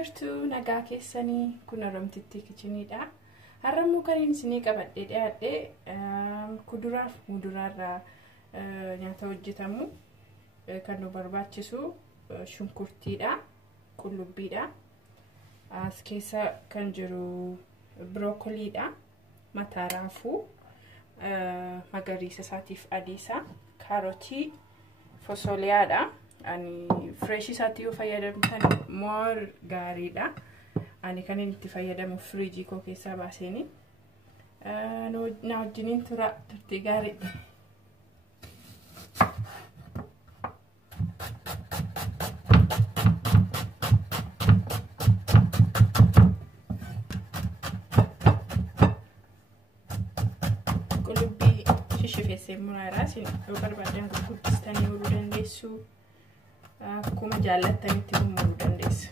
Akkam nagaa keessanii kun Oromtitti kichiniidha. Har'ammoo kan isinii qabadhee dhiyaadhe kuduraaf muduraarraa nyaata hojjetamu kan nu barbaachisu shunkurtiidha, qullubbiidha. As keessa kan jiru brookoliidha, mataa raafuu, magariisa isaatiif adiisa, kaarotii, fosoliyaadha. Ani fresh isaatti yoo fayyadamtan more gaariidha. Ani kan inni itti fayyadamu fridge koo keessaa baaseeni. Na wajjiniin turtii gaariidha. Qullubbii shishifeessee muraara isin yoo barbaadan gurguddistanii muruu dandeessu. Akkuma jaallattanitti muruu dandeessu.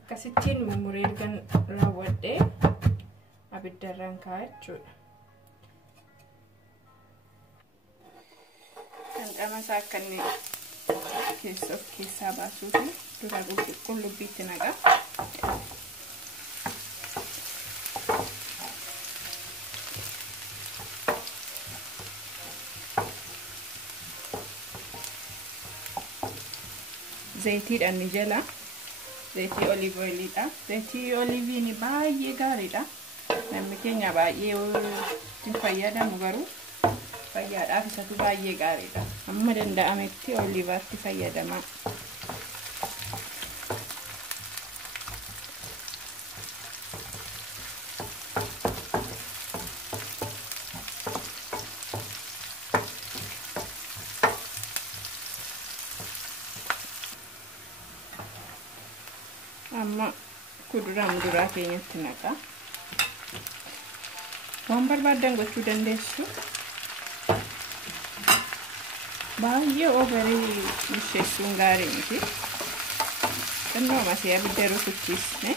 Akkasittiin muree ergan raawwadhee abiddarraan kaa'aa jechuudha. Dhandhama isaa akka inni keessaa baasuu fi dura qullubbiitti naqaa. Zayitiidhaan ni jala. Zayitii olive oiliidha. Zayitii oliviin baay'ee gaariidha. Namni keenya baay'ee itti fayyadamu garuu fayyaadhaaf isatu baay'ee gaariidha. Amma danda'ametti olivaatti fayyadama. Amma kuduraa muduraa keenyatti naqaa. Waan barbaadan gochuu dandeessu. Baay'ee overii misheessuun gaarii miti. Xinnoo masee abidda rukuchiisne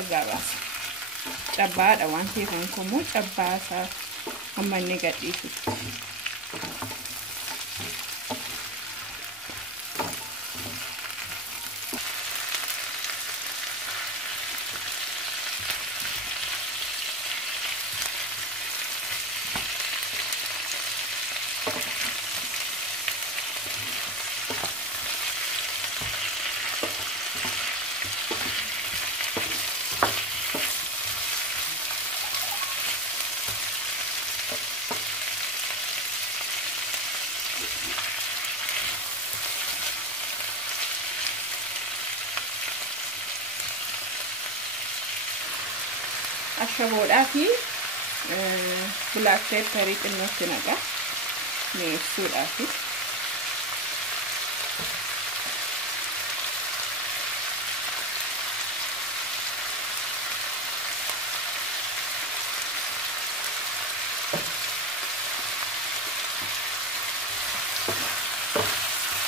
irraa baasa. Cabbaadha waan ta'eef immoo cabbaasaa amma inni gadhiisutti. Ashaboodhaa fi black pepper xinnootti naqaa mi'eessuudhaaf.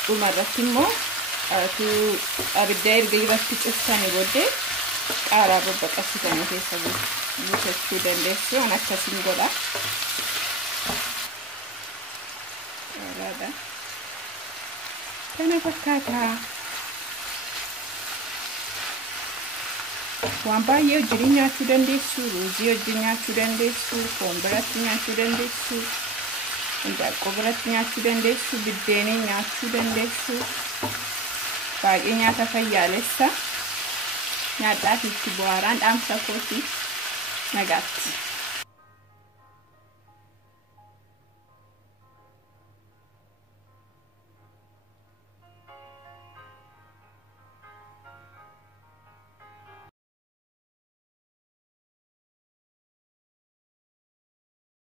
Dhumarratti immoo abidda erga irratti ciftanii booddee qaaraa babbaqasitanii keessa buusachuu dandeessu. Waan akkasiin godha. Qaaraadha. Kana fakkaata. Waan baay'ee wajjin nyaachuu dandeessu. Ruuzii wajjin nyaachuu dandeessu. Foon biratti nyaachuu dandeessu. Handaaqqoo biratti nyaachuu dandeessu. Biddeenii nyaachuu dandeessu. Baay'ee nyaata fayyaalessa. Nyaadhaaf itti bu'aaraan dhaamsa kooti nagaatti.